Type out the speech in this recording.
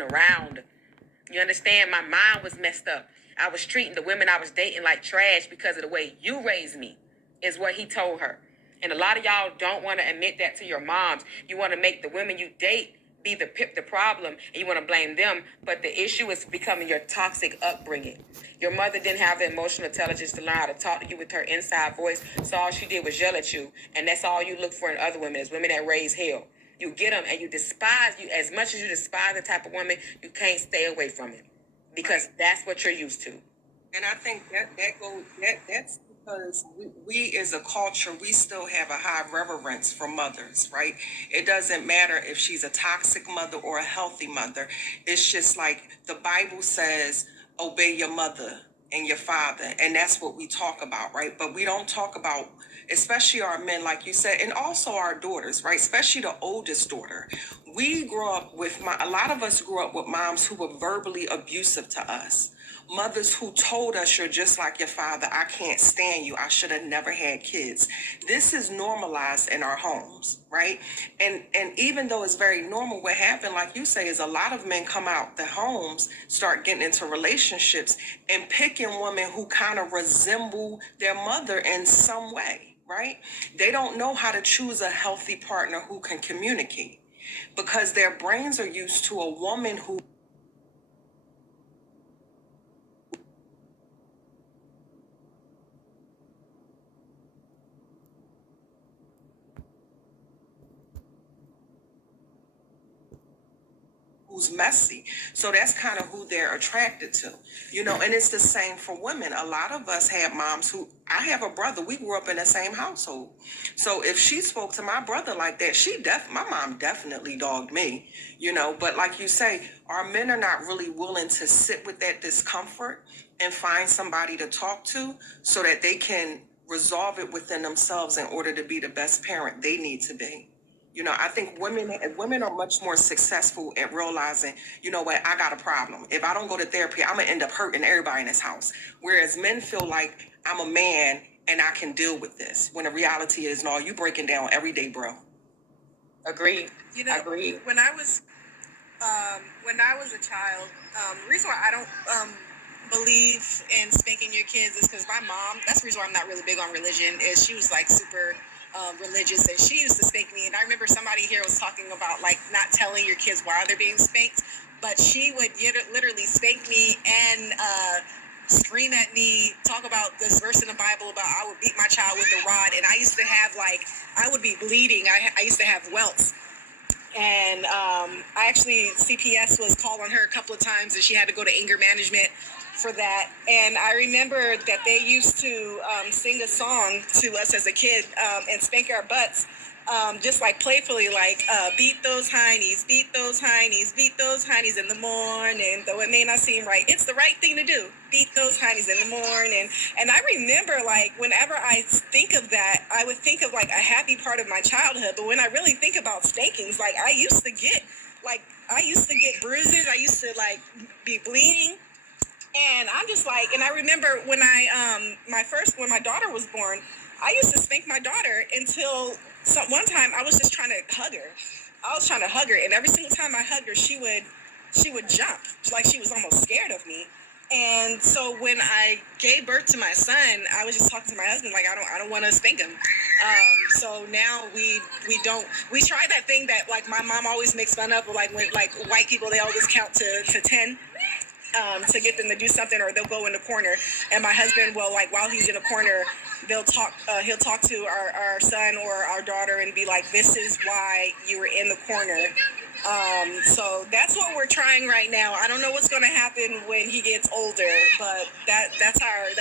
around. You understand? My mind was messed up. I was treating the women I was dating like trash because of the way you raised me, is what he told her. And a lot of y'all don't want to admit that to your moms. You want to make the women you date be the problem, and you want to blame them. But the issue is becoming your toxic upbringing. Your mother didn't have the emotional intelligence to learn how to talk to you with her inside voice, so all she did was yell at you, and that's all you look for in other women, is women that raise hell. You get them and you despise you as much as you despise the type of woman. You can't stay away from it because that's what you're used to. And I think that's because we as a culture, we still have a high reverence for mothers, right? It doesn't matter if she's a toxic mother or a healthy mother. It's just like the Bible says, obey your mother and your father. And that's what we talk about, right? But we don't talk about, especially our men, like you said, and also our daughters, right? Especially the oldest daughter. We grew up with, a lot of us grew up with moms who were verbally abusive to us. Mothers who told us, you're just like your father. I can't stand you. I should have never had kids. This is normalized in our homes, right? And even though it's very normal, what happened, like you say, is a lot of men come out the homes, start getting into relationships and picking women who kind of resemble their mother in some way, right? They don't know how to choose a healthy partner who can communicate because their brains are used to a woman who's messy. So that's kind of who they're attracted to, and it's the same for women. A lot of us have moms who, I have a brother, we grew up in the same household. So if she spoke to my brother like that, my mom definitely dogged me, but like you say, our men are not really willing to sit with that discomfort and find somebody to talk to so that they can resolve it within themselves in order to be the best parent they need to be. I think women are much more successful at realizing, what, I got a problem. If I don't go to therapy, I'm gonna end up hurting everybody in this house. Whereas men feel like I'm a man and I can deal with this. When the reality is, no, you breaking down every day, bro. Agreed. Agreed. When I was a child, the reason why I don't believe in spanking your kids is because my mom. That's the reason why I'm not really big on religion. Is she was like super religious, and she used to spank me. And I remember somebody here was talking about like not telling your kids why they're being spanked, but she would literally spank me and scream at me, talk about this verse in the Bible about I would beat my child with a rod, and I used to have I would be bleeding. I used to have welts. And I actually, CPS was called on her a couple of times, and she had to go to anger management for that. And I remember that they used to sing a song to us as a kid and spank our butts, just like playfully, like beat those heinies, beat those heinies, beat those heinies in the morning. Though it may not seem right, it's the right thing to do. Beat those heinies in the morning. And I remember, like, whenever I think of that, I would think of like a happy part of my childhood. But when I really think about spankings, like I used to get bruises. I used to like be bleeding. And I'm just like, and I remember when when my daughter was born, I used to spank my daughter until one time I was just trying to hug her. I was trying to hug her, and every single time I hugged her, she would jump, like she was almost scared of me. And so when I gave birth to my son, I was just talking to my husband, like, I don't want to spank him. So now we try that thing that like my mom always makes fun of, like when like white people, they always count to 10. To get them to do something, or they'll go in the corner, and my husband will, like, while he's in a corner, he'll talk to our son or our daughter and be like, this is why you were in the corner. So that's what we're trying right now. I don't know what's going to happen when he gets older, but that's our